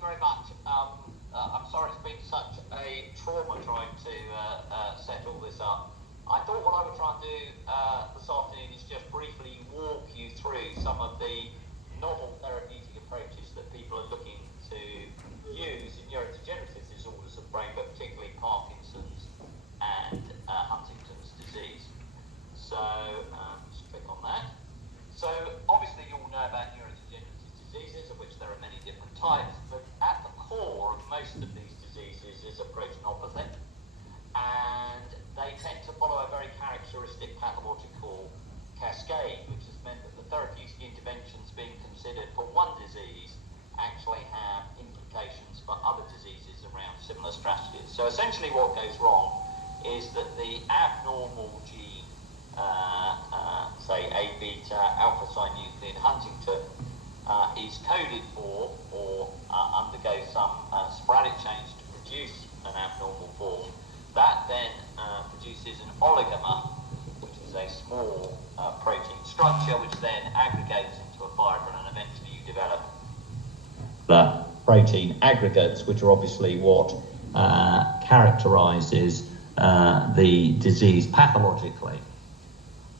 you very much. I'm sorry it's been such a trauma trying to set all this up. I thought what I would try and do this afternoon is just briefly walk you through some of the novel therapeutic approaches that people are looking to use in neurodegenerative disorders of the brain, but particularly Parkinson's and Huntington's disease. So just click on that. So obviously you all know about neurodegenerative diseases, of which there are many different types, but at the core of most of these diseases is a proteinopathy, and they tend to follow a very characteristic pathological cascade, which has meant that the therapeutic interventions being considered for one disease actually have implications for other diseases around similar strategies. So essentially what goes wrong is that the abnormal gene, say A-beta alpha-synuclein Huntington, is coded for or undergoes some sporadic change to produce an abnormal form. That then produces an oligomer, which is a small protein structure, which then aggregates into a fibril, and eventually you develop the protein aggregates, which are obviously what characterizes the disease pathologically.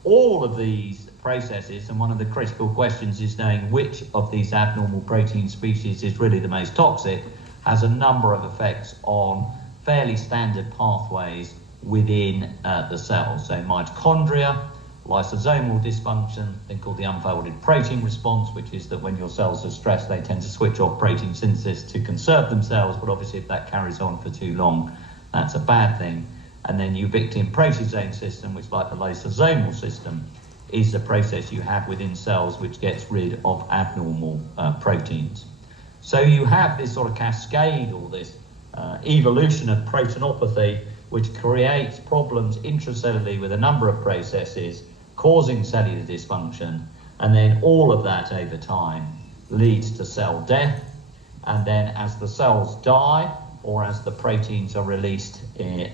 All of these processes, and one of the critical questions is knowing which of these abnormal protein species is really the most toxic, has a number of effects on fairly standard pathways within the cells. So mitochondria, lysosomal dysfunction, thing called the unfolded protein response, which is that when your cells are stressed, they tend to switch off protein synthesis to conserve themselves, but obviously if that carries on for too long, that's a bad thing. And then ubiquitin proteasome system, which like the lysosomal system, is the process you have within cells which gets rid of abnormal proteins. So you have this sort of cascade, or this evolution of proteinopathy, which creates problems intracellularly with a number of processes, causing cellular dysfunction, and then all of that over time leads to cell death. And then as the cells die, or as the proteins are released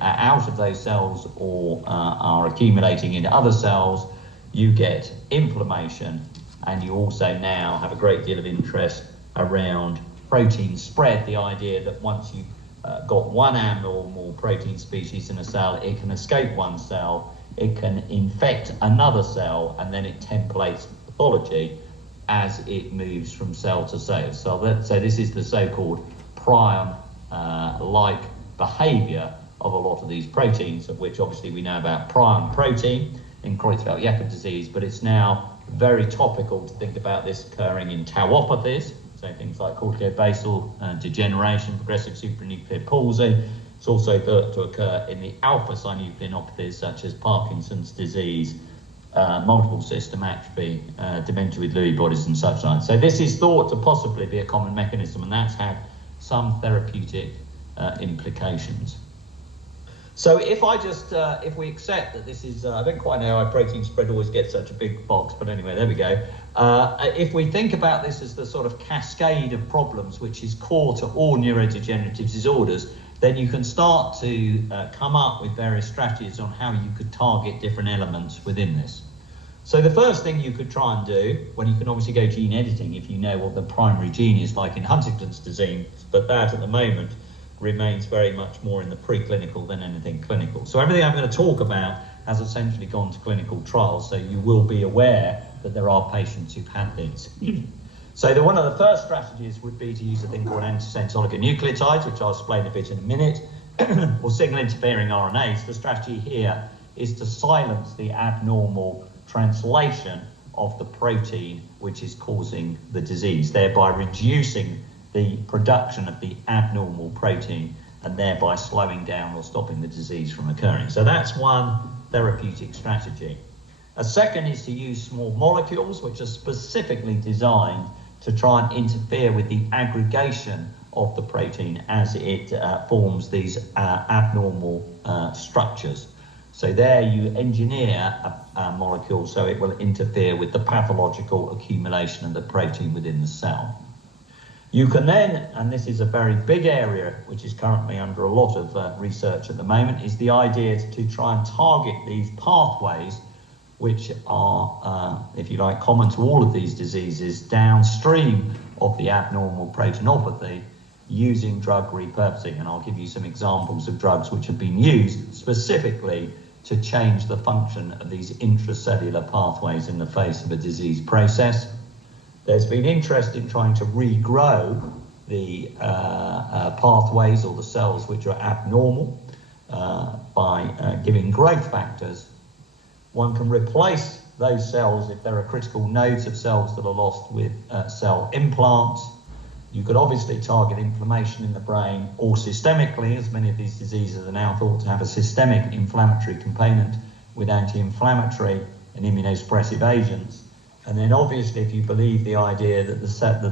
out of those cells or are accumulating in other cells, you get inflammation, and you also now have a great deal of interest around protein spread, the idea that once you've got one abnormal protein species in a cell, it can escape one cell, it can infect another cell, and then it templates pathology as it moves from cell to cell. So this is the so-called prion-like behavior of a lot of these proteins, of which obviously we know about prion protein in Creutzfeldt-Jakob disease, but it's now very topical to think about this occurring in tauopathies, so things like corticobasal degeneration, progressive supranuclear palsy. It's also thought to occur in the alpha-synucleinopathies such as Parkinson's disease, multiple system atrophy, dementia with Lewy bodies and such like. So this is thought to possibly be a common mechanism, and that's had some therapeutic implications. So if we accept that this is, I don't quite know how protein spread always gets such a big box, but anyway, there we go. If we think about this as the sort of cascade of problems which is core to all neurodegenerative disorders, then you can start to come up with various strategies on how you could target different elements within this. So the first thing you could try and do, when you can obviously go gene editing if you know what the primary gene is, like in Huntington's disease, but that at the moment remains very much more in the preclinical than anything clinical. So everything I'm going to talk about has essentially gone to clinical trials, so you will be aware that there are patients who've had these. So one of the first strategies would be to use a thing called antisense oligonucleotides, which I'll explain a bit in a minute, or signal interfering RNAs. The strategy here is to silence the abnormal translation of the protein which is causing the disease, thereby reducing the production of the abnormal protein and thereby slowing down or stopping the disease from occurring. So that's one therapeutic strategy. A second is to use small molecules which are specifically designed to try and interfere with the aggregation of the protein as it forms these abnormal structures. So there you engineer a molecule so it will interfere with the pathological accumulation of the protein within the cell. You can then, and this is a very big area which is currently under a lot of research at the moment, is the idea to try and target these pathways which are, if you like, common to all of these diseases downstream of the abnormal proteinopathy, using drug repurposing. And I'll give you some examples of drugs which have been used specifically to change the function of these intracellular pathways in the face of a disease process. There's been interest in trying to regrow the pathways or the cells which are abnormal by giving growth factors. One can replace those cells if there are critical nodes of cells that are lost with cell implants. You could obviously target inflammation in the brain or systemically, as many of these diseases are now thought to have a systemic inflammatory component with anti-inflammatory and immunosuppressive agents. And then obviously, if you believe the idea that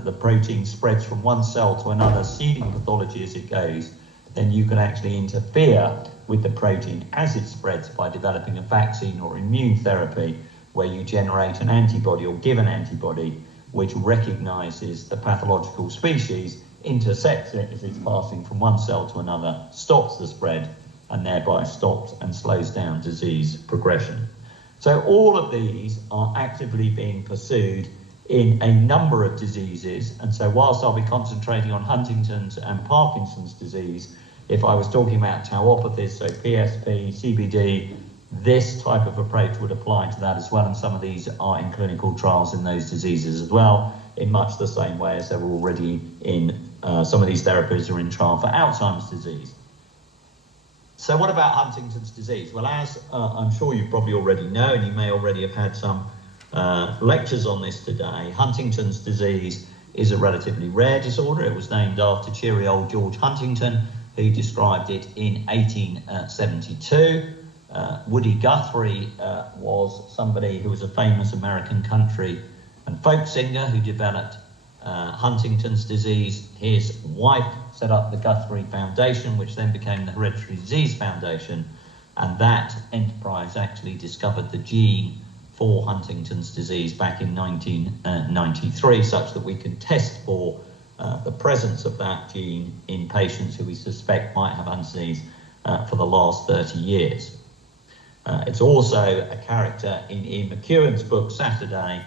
the protein spreads from one cell to another, seeding pathology as it goes, then you can actually interfere with the protein as it spreads by developing a vaccine or immune therapy where you generate an antibody or give an antibody which recognizes the pathological species, intercepts it as it's passing from one cell to another, stops the spread, and thereby stops and slows down disease progression. So all of these are actively being pursued in a number of diseases. And so whilst I'll be concentrating on Huntington's and Parkinson's disease, if I was talking about tauopathies, so PSP, CBD, this type of approach would apply to that as well, and some of these are in clinical trials in those diseases as well, in much the same way as they're already in, some of these therapies are in trial for Alzheimer's disease. So what about Huntington's disease? Well, as I'm sure you probably already know, and you may already have had some lectures on this today, Huntington's disease is a relatively rare disorder. It was named after cheery old George Huntington, who described it in 1872. Woody Guthrie was somebody who was a famous American country and folk singer who developed Huntington's disease. His wife set up the Guthrie Foundation, which then became the Hereditary Disease Foundation, and that enterprise actually discovered the gene for Huntington's disease back in 1993, such that we can test for the presence of that gene in patients who we suspect might have Huntington's disease for the last 30 years. It's also a character in Ian McEwan's book, Saturday,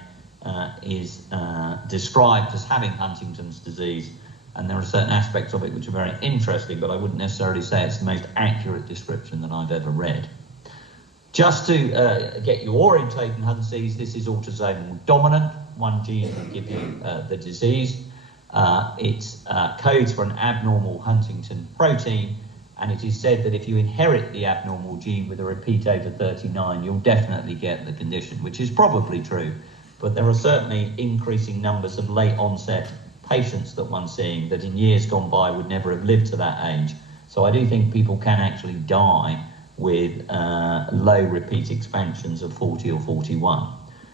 is described as having Huntington's disease, and there are certain aspects of it which are very interesting, but I wouldn't necessarily say it's the most accurate description that I've ever read. Just to get you orientated in Huntington's disease, this is autosomal dominant. One gene will give you the disease. It codes for an abnormal Huntingtin protein, and it is said that if you inherit the abnormal gene with a repeat over 39, you'll definitely get the condition, which is probably true. But there are certainly increasing numbers of late onset patients that one's seeing that in years gone by would never have lived to that age. So I do think people can actually die with low repeat expansions of 40 or 41.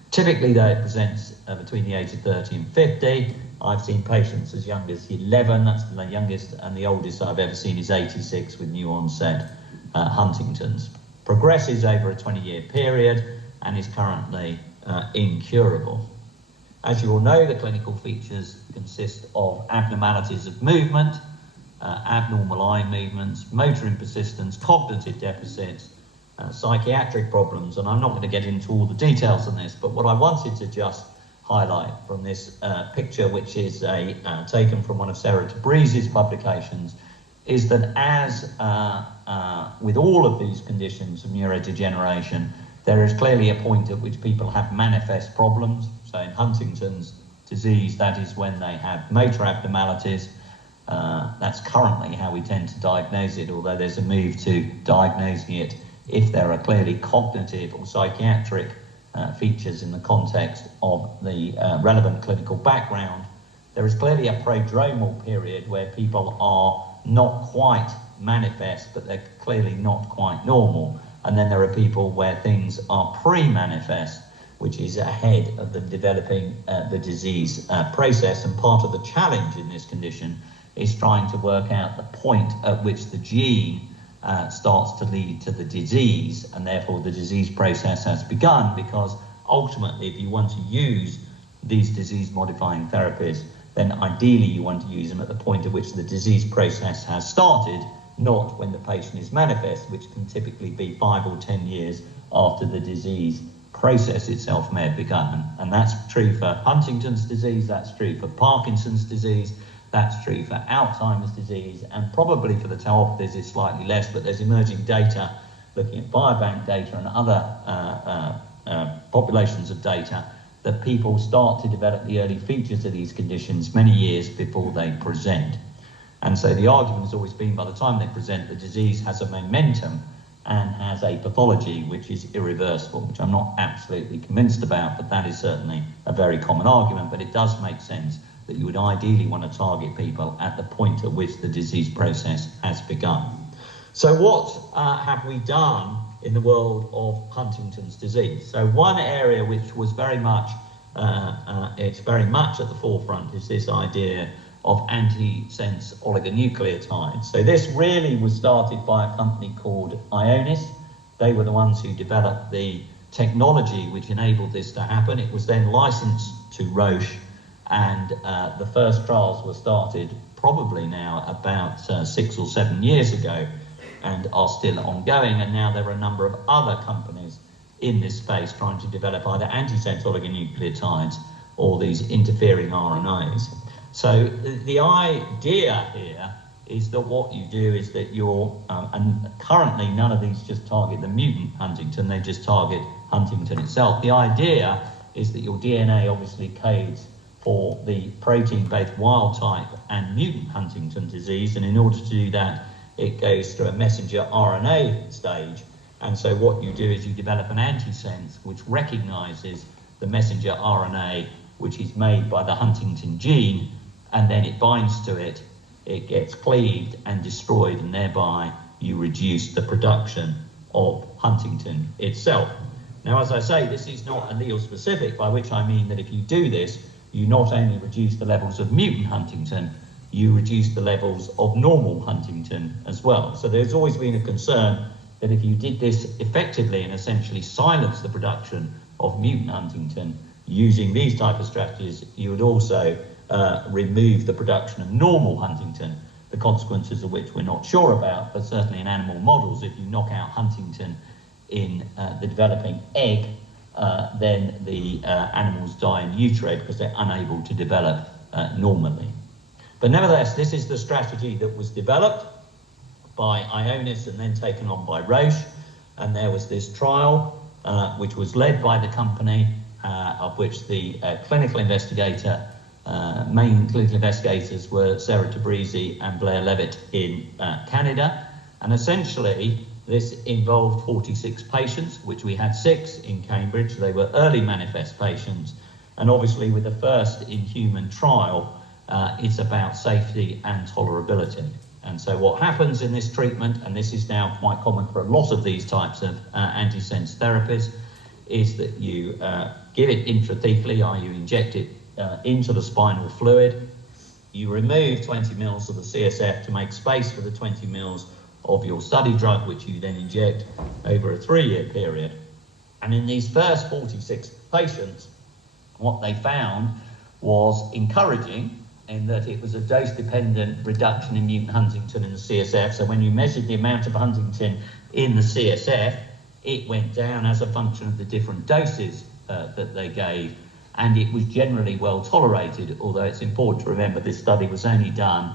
Typically, though, it presents between the age of 30 and 50. I've seen patients as young as 11, that's the youngest, and the oldest I've ever seen is 86 with new onset Huntington's. Progresses over a 20-year period and is currently incurable. As you all know, the clinical features consist of abnormalities of movement, abnormal eye movements, motor impersistence, cognitive deficits, psychiatric problems, and I'm not going to get into all the details on this, but what I wanted to just highlight from this picture, which is taken from one of Sarah Tabrizi's publications, is that as with all of these conditions of neurodegeneration, there is clearly a point at which people have manifest problems. So in Huntington's disease, that is when they have motor abnormalities. That's currently how we tend to diagnose it, although there's a move to diagnosing it if there are clearly cognitive or psychiatric features in the context of the relevant clinical background. There is clearly a prodromal period where people are not quite manifest, but they're clearly not quite normal. And then there are people where things are pre-manifest, which is ahead of them developing the disease process. And part of the challenge in this condition is trying to work out the point at which the gene starts to lead to the disease, and therefore the disease process has begun, because ultimately if you want to use these disease-modifying therapies, then ideally you want to use them at the point at which the disease process has started, not when the patient is manifest, which can typically be 5 or 10 years after the disease process itself may have begun. And that's true for Huntington's disease, that's true for Parkinson's disease, That's true for Alzheimer's disease, and probably for the tauopathies it's slightly less, but there's emerging data looking at biobank data and other populations of data that people start to develop the early features of these conditions many years before they present. And so the argument has always been by the time they present, the disease has a momentum and has a pathology which is irreversible, which I'm not absolutely convinced about, but that is certainly a very common argument. But it does make sense that you would ideally want to target people at the point at which the disease process has begun. So what have we done in the world of Huntington's disease? So one area which was very much, it's very much at the forefront is this idea of antisense oligonucleotides. So this really was started by a company called Ionis. They were the ones who developed the technology which enabled this to happen. It was then licensed to Roche, and the first trials were started probably now about 6 or 7 years ago, and are still ongoing. And now there are a number of other companies in this space trying to develop either antisense oligonucleotides or these interfering RNAs. So the idea here is that what you do is that and currently none of these just target the mutant Huntington, they just target Huntington itself. The idea is that your DNA obviously codes for the protein, both wild type and mutant Huntington disease, and in order to do that, it goes through a messenger RNA stage. And so what you do is you develop an antisense which recognizes the messenger RNA, which is made by the Huntington gene, and then it binds to it, it gets cleaved and destroyed, and thereby you reduce the production of Huntington itself. Now, as I say, this is not allele specific, by which I mean that if you do this, you not only reduce the levels of mutant Huntington, you reduce the levels of normal Huntington as well. So there's always been a concern that if you did this effectively and essentially silence the production of mutant Huntington using these type of strategies, you would also remove the production of normal Huntington, the consequences of which we're not sure about, but certainly in animal models, if you knock out Huntington in the developing egg, then the animals die in utero because they're unable to develop normally. But nevertheless, this is the strategy that was developed by Ionis and then taken on by Roche. And there was this trial, which was led by the company, of which the clinical investigator, main clinical investigators were Sarah Tabrizi and Blair Levitt in Canada. And essentially, this involved 46 patients, which we had 6 in Cambridge. They were early manifest patients. And obviously, with the first in-human trial, it's about safety and tolerability. And so what happens in this treatment, and this is now quite common for a lot of these types of antisense therapies, is that you give it intrathecally, or you inject it into the spinal fluid. You remove 20 mils of the CSF to make space for the 20 mils of your study drug, which you then inject over a 3-year period. And in these first 46 patients, what they found was encouraging, in that it was a dose-dependent reduction in mutant Huntington in the CSF. So when you measured the amount of Huntington in the CSF, it went down as a function of the different doses that they gave, and it was generally well tolerated, although it's important to remember this study was only done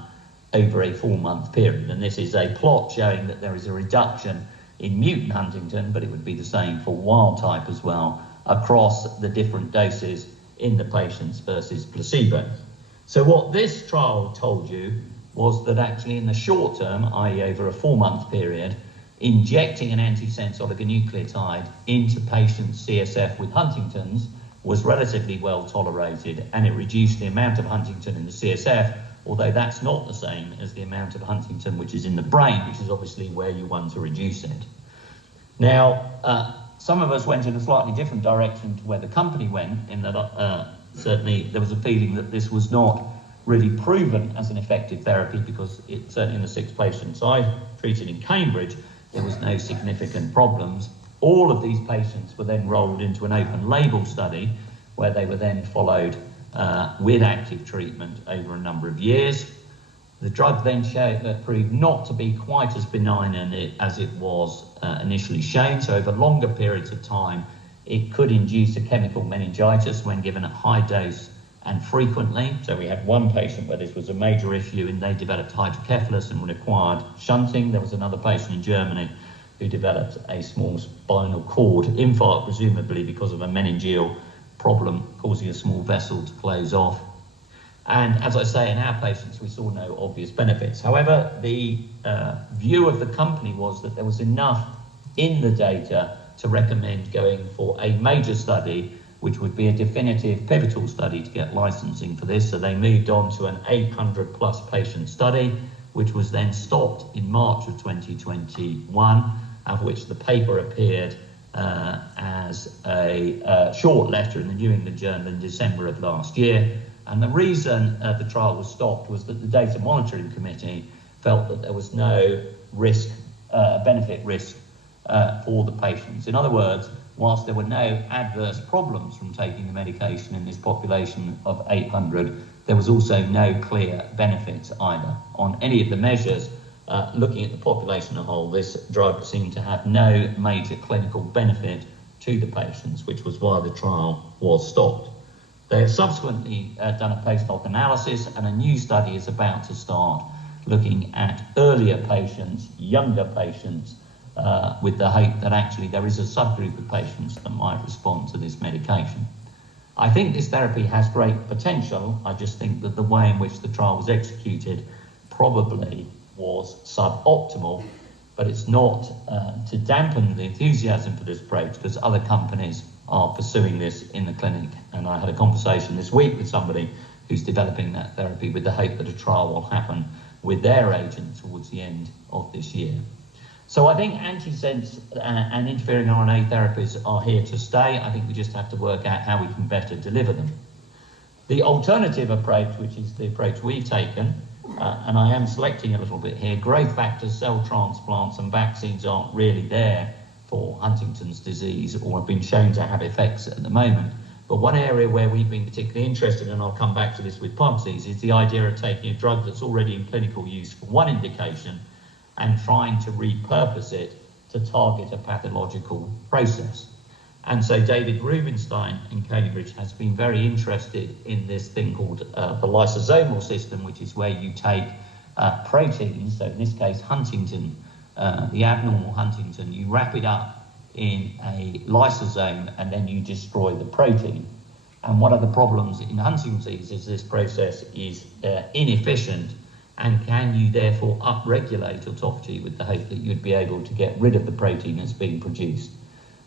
over a 4-month period. And this is a plot showing that there is a reduction in mutant Huntington, but it would be the same for wild type as well, across the different doses in the patients versus placebo. So what this trial told you was that actually in the short term, i.e. over a 4-month period, injecting an antisense oligonucleotide into patients' CSF with Huntington's was relatively well tolerated, and it reduced the amount of Huntington in the CSF, although that's not the same as the amount of Huntington which is in the brain, which is obviously where you want to reduce it. Now, some of us went in a slightly different direction to where the company went, in that certainly there was a feeling that this was not really proven as an effective therapy, because it, certainly in the 6 patients I treated in Cambridge, there was no significant problems. All of these patients were then rolled into an open label study where they were then followed with active treatment over a number of years. The drug then proved not to be quite as benign as it was initially shown. So over longer periods of time, it could induce a chemical meningitis when given at high dose and frequently. So we had one patient where this was a major issue and they developed hydrocephalus and required shunting. There was another patient in Germany who developed a small spinal cord infarct, presumably because of a meningeal problem causing a small vessel to close off. And as I say, in our patients, we saw no obvious benefits. However, the view of the company was that there was enough in the data to recommend going for a major study, which would be a definitive pivotal study to get licensing for this. So they moved on to an 800 plus patient study, which was then stopped in March of 2021, of which the paper appeared as a short letter in the New England Journal in December of last year. And the reason the trial was stopped was that the Data Monitoring Committee felt that there was no risk, benefit risk for the patients. In other words, whilst there were no adverse problems from taking the medication in this population of 800, there was also no clear benefits either. On any of the measures, looking at the population as a whole, this drug seemed to have no major clinical benefit to the patients, which was why the trial was stopped. They have subsequently done a post-hoc analysis, and a new study is about to start looking at earlier patients, younger patients, with the hope that actually there is a subgroup of patients that might respond to this medication. I think this therapy has great potential. I just think that the way in which the trial was executed probably was suboptimal, but it's not to dampen the enthusiasm for this approach, because other companies are pursuing this in the clinic. And I had a conversation this week with somebody who's developing that therapy with the hope that a trial will happen with their agent towards the end of this year. So I think antisense and interfering RNA therapies are here to stay. I think we just have to work out how we can better deliver them. The alternative approach, which is the approach we've taken, and I am selecting a little bit here, growth factors, cell transplants and vaccines aren't really there for Huntington's disease or have been shown to have effects at the moment. But one area where we've been particularly interested, and I'll come back to this with Parkinson's, is the idea of taking a drug that's already in clinical use for one indication and trying to repurpose it to target a pathological process. And so David Rubenstein in Cambridge has been very interested in this thing called the lysosomal system, which is where you take proteins, so in this case Huntingtin, the abnormal Huntingtin, you wrap it up in a lysosome and then you destroy the protein. And one of the problems in Huntington's disease is this process is inefficient. And can you therefore upregulate autophagy with the hope that you'd be able to get rid of the protein that's being produced?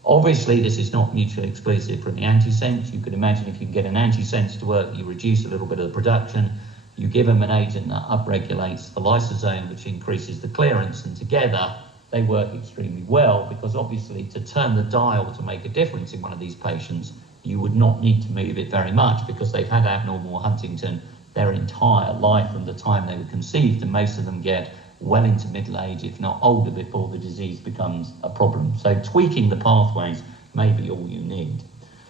Obviously, this is not mutually exclusive from the antisense. You could imagine if you can get an antisense to work, you reduce a little bit of the production, you give them an agent that upregulates the lysosome, which increases the clearance, and together they work extremely well, because obviously to turn the dial to make a difference in one of these patients, you would not need to move it very much, because they've had abnormal Huntington their entire life from the time they were conceived, and most of them get well into middle age, if not older, before the disease becomes a problem. So tweaking the pathways may be all you need.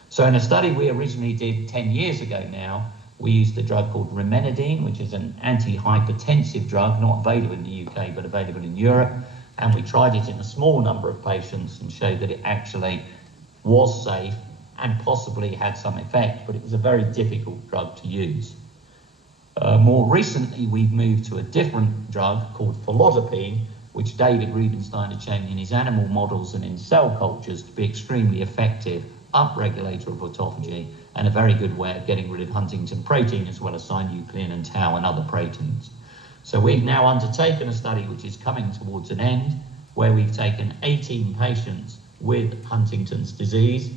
So in a study we originally did 10 years ago now, we used a drug called Rimenadine, which is an antihypertensive drug, not available in the UK, but available in Europe. And we tried it in a small number of patients and showed that it actually was safe and possibly had some effect, but it was a very difficult drug to use. More recently, we've moved to a different drug called felodipine, which David Rubenstein had shown in his animal models and in cell cultures to be extremely effective upregulator of autophagy and a very good way of getting rid of Huntingtin protein, as well as synuclein and tau and other proteins. So we've now undertaken a study which is coming towards an end, where we've taken 18 patients with Huntington's disease.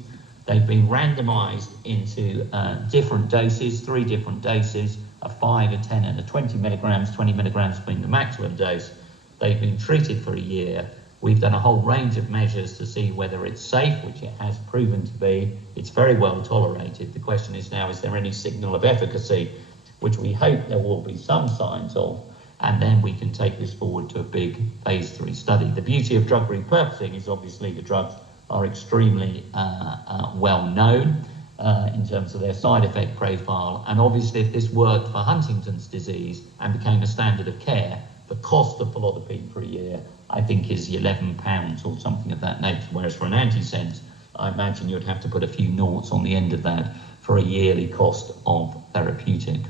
They've been randomized into different doses, 3 different doses, a 5, a 10 and a 20 milligrams, 20 milligrams being the maximum dose. They've been treated for a year. We've done a whole range of measures to see whether it's safe, which it has proven to be. It's very well tolerated. The question is now, is there any signal of efficacy, which we hope there will be some signs of, and then we can take this forward to a big phase 3 study. The beauty of drug repurposing is obviously the drugs are extremely well known in terms of their side effect profile. And obviously if this worked for Huntington's disease and became a standard of care, the cost of felodipine for a year, I think, is £11 or something of that nature, whereas for an antisense, I imagine you'd have to put a few noughts on the end of that for a yearly cost of therapeutic.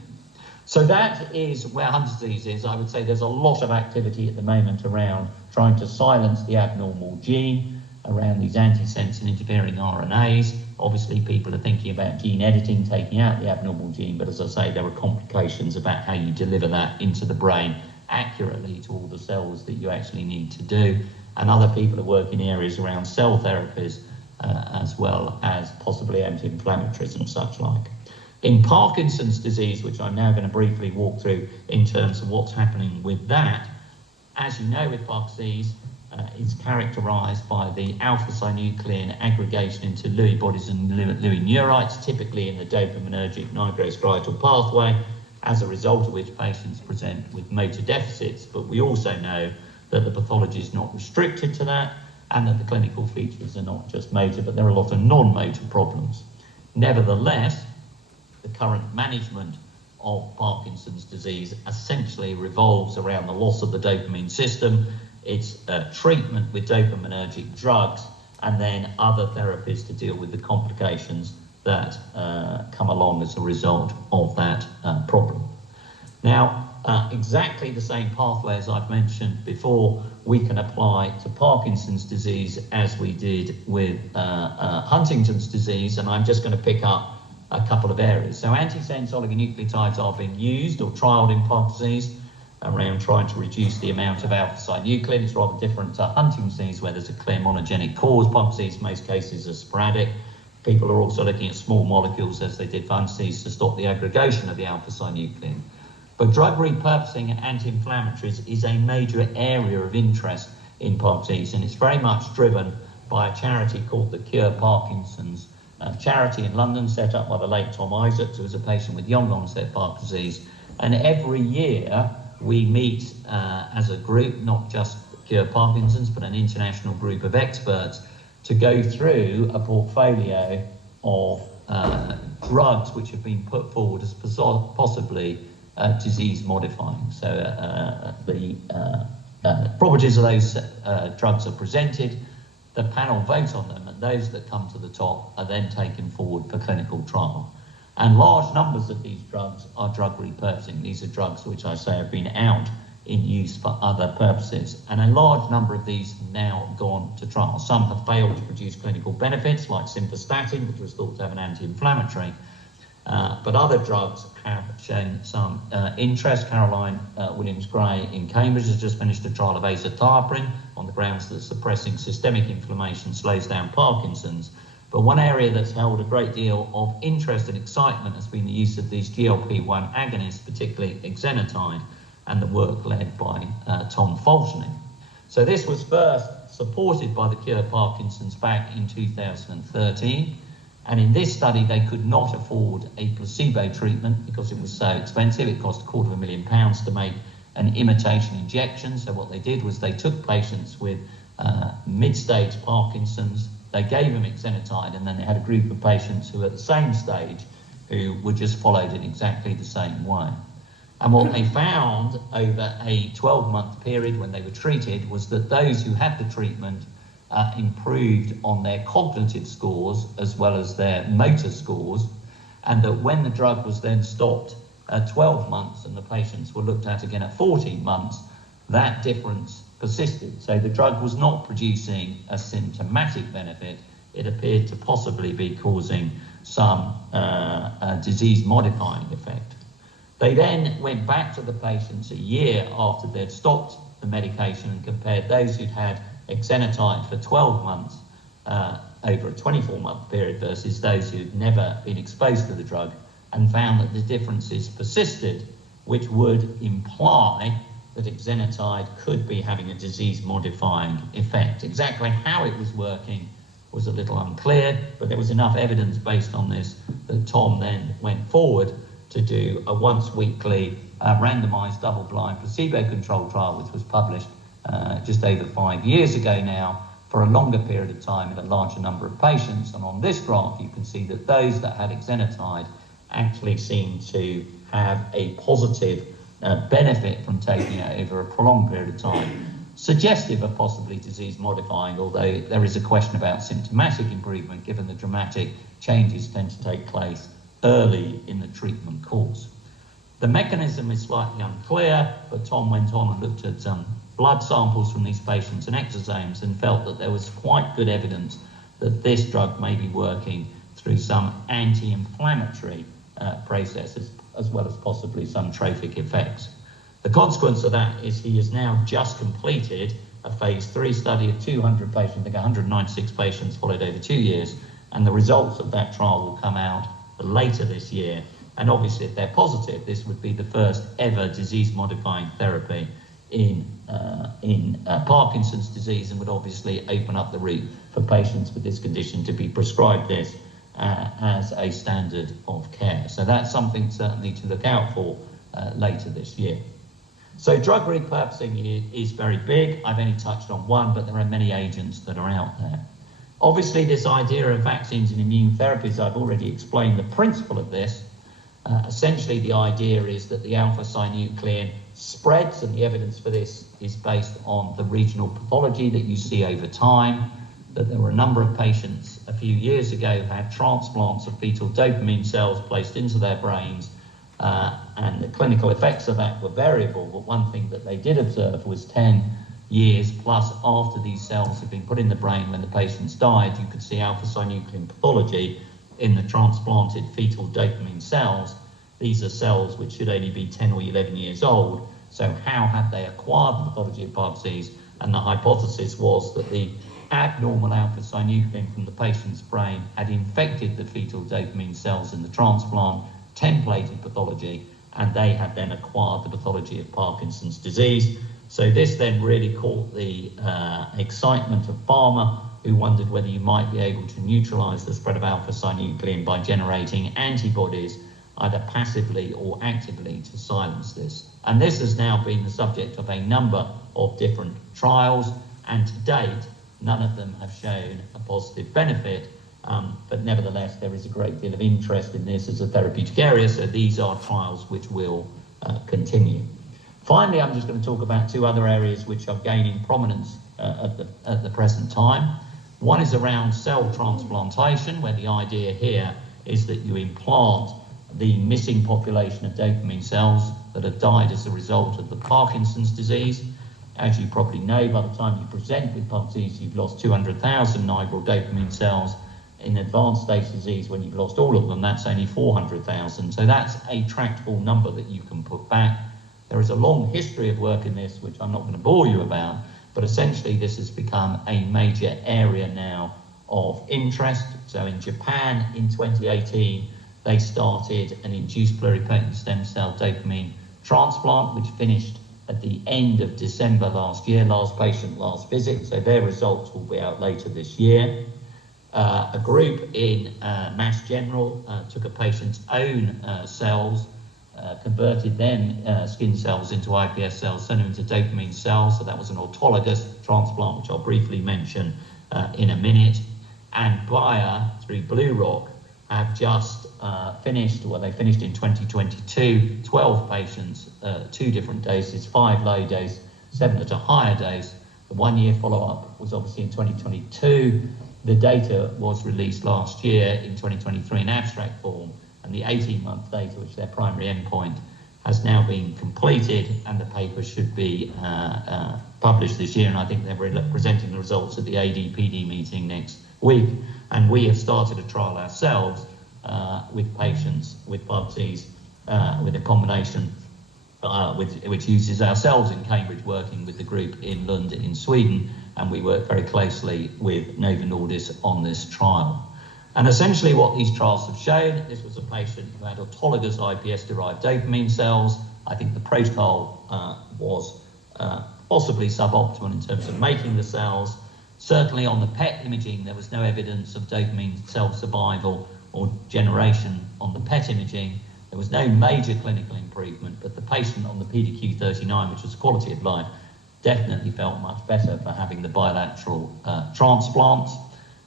So that is where Huntington's disease is. I would say there's a lot of activity at the moment around trying to silence the abnormal gene, around these antisense and interfering RNAs. Obviously, people are thinking about gene editing, taking out the abnormal gene, but as I say, there are complications about how you deliver that into the brain accurately to all the cells that you actually need to do. And other people are working in areas around cell therapies, as well as possibly anti-inflammatories and such like. In Parkinson's disease, which I'm now going to briefly walk through in terms of what's happening with that, as you know, with Parkinson's disease, it's characterized by the alpha-synuclein aggregation into Lewy bodies and Lewy neurites, typically in the dopaminergic nigrostriatal pathway, as a result of which patients present with motor deficits. But we also know that the pathology is not restricted to that, and that the clinical features are not just motor, but there are a lot of non-motor problems. Nevertheless, the current management of Parkinson's disease essentially revolves around the loss of the dopamine system. It's treatment with dopaminergic drugs, and then other therapies to deal with the complications that come along as a result of that problem. Now, exactly the same pathway as I've mentioned before, we can apply to Parkinson's disease as we did with Huntington's disease, and I'm just going to pick up a couple of areas. So antisense oligonucleotides are being used or trialled in Parkinson's disease around trying to reduce the amount of alpha-synuclein. It's rather different to Huntington's disease, where there's a clear monogenic cause. Parkinson's disease, in most cases, are sporadic. People are also looking at small molecules, as they did for Huntington's disease, to stop the aggregation of the alpha-synuclein. But drug repurposing and anti-inflammatories is a major area of interest in Parkinson's disease, and it's very much driven by a charity called the Cure Parkinson's charity in London, set up by the late Tom Isaacs, who was a patient with young onset Parkinson's disease. And every year we meet as a group, not just Cure Parkinson's, but an international group of experts, to go through a portfolio of drugs which have been put forward as possibly disease modifying. So the properties of those drugs are presented, the panel vote on them, and those that come to the top are then taken forward for clinical trial. And large numbers of these drugs are drug repurposing. These are drugs which I say have been out in use for other purposes. And a large number of these have now gone to trial. Some have failed to produce clinical benefits, like simvastatin, which was thought to have an anti-inflammatory. But other drugs have shown some interest. Caroline Williams-Gray in Cambridge has just finished a trial of azathioprine on the grounds that suppressing systemic inflammation slows down Parkinson's. But one area that's held a great deal of interest and excitement has been the use of these GLP-1 agonists, particularly exenatide, and the work led by Tom Falchnik. So this was first supported by the Cure Parkinson's back in 2013. And in this study, they could not afford a placebo treatment because it was so expensive. It cost £250,000 to make an imitation injection. So what they did was they took patients with mid-stage Parkinson's, they gave them exenatide, and then they had a group of patients who were at the same stage who were just followed in exactly the same way. And what they found over a 12-month period when they were treated was that those who had the treatment improved on their cognitive scores as well as their motor scores, and that when the drug was then stopped at 12 months and the patients were looked at again at 14 months, that difference persisted. So the drug was not producing a symptomatic benefit. It appeared to possibly be causing some disease-modifying effect. They then went back to the patients a year after they'd stopped the medication and compared those who'd had exenatide for 12 months over a 24-month period versus those who'd never been exposed to the drug, and found that the differences persisted, which would imply that exenatide could be having a disease-modifying effect. Exactly how it was working was a little unclear, but there was enough evidence based on this that Tom then went forward to do a once-weekly randomized double-blind placebo-controlled trial, which was published just over 5 years ago now, for a longer period of time in a larger number of patients. And on this graph, you can see that those that had exenatide actually seemed to have a positive benefit from taking it over a prolonged period of time. suggestive of possibly disease modifying, although there is a question about symptomatic improvement given the dramatic changes tend to take place early in the treatment course. The mechanism is slightly unclear, but Tom went on and looked at blood samples from these patients and exosomes and felt that there was quite good evidence that this drug may be working through some anti-inflammatory processes as well as possibly some trophic effects. The consequence of that is he has now just completed a phase 3 study of 200 patients, I think 196 patients followed over 2 years, and the results of that trial will come out later this year. And obviously, if they're positive, this would be the first ever disease-modifying therapy in Parkinson's disease, and would obviously open up the route for patients with this condition to be prescribed this as a standard of care. So that's something certainly to look out for later this year. So drug repurposing is very big. I've only touched on one, but there are many agents that are out there. Obviously, this idea of vaccines and immune therapies, I've already explained the principle of this. Essentially, the idea is that the alpha-synuclein spreads, and the evidence for this is based on the regional pathology that you see over time, that there were a number of patients a few years ago who had transplants of fetal dopamine cells placed into their brains, and the clinical effects of that were variable, but one thing that they did observe was 10 years plus after these cells had been put in the brain when the patients died, you could see alpha-synuclein pathology in the transplanted fetal dopamine cells. These are cells which should only be 10 or 11 years old. So how have they acquired the pathology of Parkinson's? And the hypothesis was that the abnormal alpha-synuclein from the patient's brain had infected the fetal dopamine cells in the transplant, templated pathology, and they had then acquired the pathology of Parkinson's disease. So this then really caught the excitement of pharma, who wondered whether you might be able to neutralize the spread of alpha-synuclein by generating antibodies, either passively or actively, to silence this. And this has now been the subject of a number of different trials, and to date, none of them have shown a positive benefit, but nevertheless, there is a great deal of interest in this as a therapeutic area, so these are trials which will continue. Finally, I'm just going to talk about two other areas which are gaining prominence at the present time. One is around cell transplantation, where the idea here is that you implant the missing population of dopamine cells that have died as a result of the Parkinson's disease. As you probably know, by the time you present with Parkinson's, you've lost 200,000 nigral dopamine cells. In advanced stage disease, when you've lost all of them, that's only 400,000. So that's a tractable number that you can put back. There is a long history of work in this, which I'm not going to bore you about, but essentially this has become a major area now of interest. So in Japan in 2018, they started an induced pluripotent stem cell dopamine transplant, which finished at the end of December last year, last patient, last visit. So their results will be out later this year. A group in Mass General took a patient's own cells, converted them skin cells into iPS cells, sent them into dopamine cells. So that was an autologous transplant, which I'll briefly mention in a minute. And Bayer, through Blue Rock, have just finished, well, they finished in 2022, 12 patients, 2 different doses, 5 low dose, 7 at a higher dose. The 1-year follow-up was obviously in 2022. The data was released last year in 2023 in abstract form, and the 18-month data, which is their primary endpoint, has now been completed, and the paper should be published this year. And I think they're presenting the results at the AD/PD meeting next week. And we have started a trial ourselves with patients with Parkinson's with a combination which uses ourselves in Cambridge, working with the group in Lund in Sweden, and we work very closely with Novo Nordisk on this trial. And essentially what these trials have shown, this was a patient who had autologous iPS-derived dopamine cells. I think the protocol was possibly suboptimal in terms of making the cells. Certainly on the PET imaging, there was no evidence of dopamine cell survival or generation on the PET imaging. There was no major clinical improvement, but the patient on the PDQ-39, which was quality of life, definitely felt much better for having the bilateral transplants.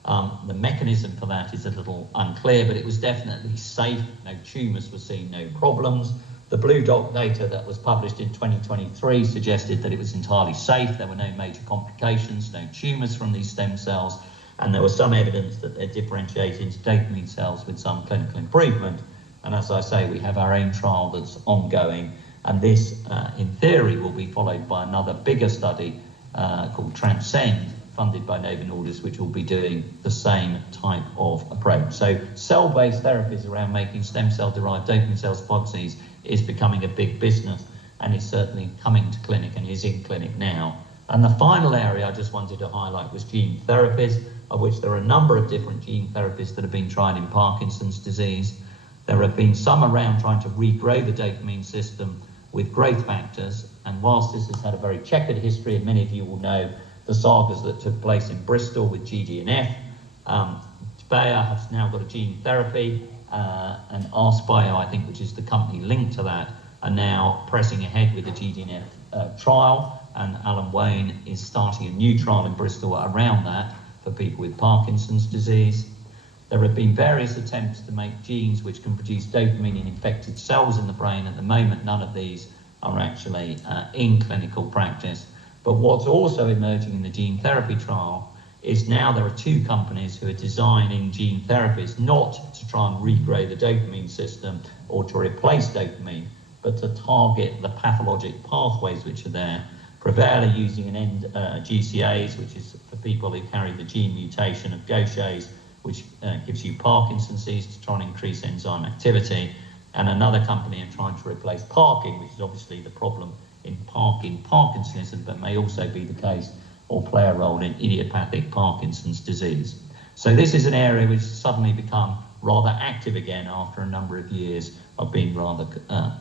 The mechanism for that is a little unclear, but it was definitely safe. No tumours were seen, no problems. The Blue Dot data that was published in 2023 suggested that it was entirely safe. There were no major complications, no tumours from these stem cells, and there was some evidence that they're differentiated into dopamine cells with some clinical improvement. And as I say, we have our own trial that's ongoing, and this, in theory, will be followed by another bigger study called Transcend, funded by Novo Nordisk, which will be doing the same type of approach. So cell-based therapies around making stem cell-derived dopamine cells for disease is becoming a big business, and is certainly coming to clinic and is in clinic now. And the final area I just wanted to highlight was gene therapies, of which there are a number of different gene therapies that have been tried in Parkinson's disease. There have been some around trying to regrow the dopamine system with growth factors, and whilst this has had a very checkered history, and many of you will know the sagas that took place in Bristol with GDNF, Bayer has now got a gene therapy, and AskBio, I think, which is the company linked to that, are now pressing ahead with the GDNF trial, and Alan Wayne is starting a new trial in Bristol around that for people with Parkinson's disease. There have been various attempts to make genes which can produce dopamine in infected cells in the brain. At the moment, none of these are actually in clinical practice. But what's also emerging in the gene therapy trial is now there are two companies who are designing gene therapies not to try and regrow the dopamine system or to replace dopamine, but to target the pathologic pathways which are there. Prevail are using GCAs, which is for people who carry the gene mutation of Gaucher's, which gives you Parkinson's disease, to try and increase enzyme activity. And another company are trying to replace Parkin, which is obviously the problem in Parkinsonism, but may also be the case or play a role in idiopathic Parkinson's disease. So this is an area which has suddenly become rather active again after a number of years of being rather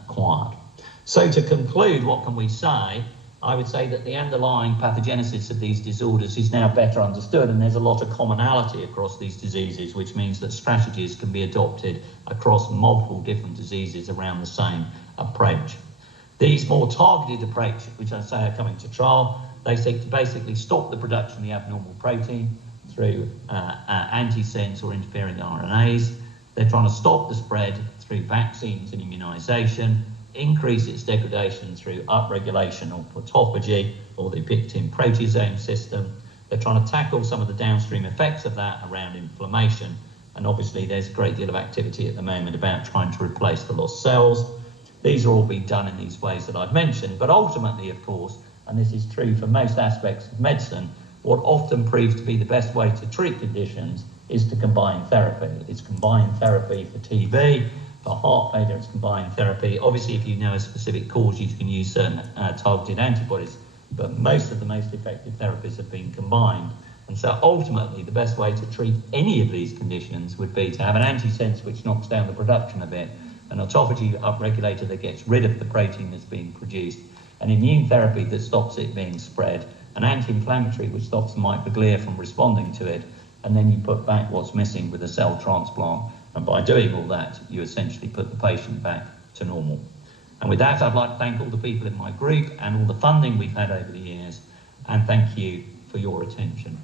quiet. So to conclude, what can we say? I would say that the underlying pathogenesis of these disorders is now better understood, and there's a lot of commonality across these diseases, which means that strategies can be adopted across multiple different diseases around the same approach. These more targeted approaches, which I say are coming to trial, they seek to basically stop the production of the abnormal protein through antisense or interfering RNAs. They're trying to stop the spread through vaccines and immunisation, increase its degradation through upregulation or autophagy or the victim proteasome system. They're trying to tackle some of the downstream effects of that around inflammation. And obviously there's a great deal of activity at the moment about trying to replace the lost cells. These are all being done in these ways that I've mentioned. But ultimately, of course, and this is true for most aspects of medicine, what often proves to be the best way to treat conditions is to combine therapy. It's combined therapy for TB, for heart failure, it's combined therapy. Obviously, if you know a specific cause, you can use certain targeted antibodies, but most of the most effective therapies have been combined. And so ultimately, the best way to treat any of these conditions would be to have an antisense which knocks down the production of it, an autophagy upregulator that gets rid of the protein that's being produced, an immune therapy that stops it being spread, an anti-inflammatory which stops the microglia from responding to it, and then you put back what's missing with a cell transplant. And by doing all that, you essentially put the patient back to normal. And with that, I'd like to thank all the people in my group and all the funding we've had over the years, and thank you for your attention.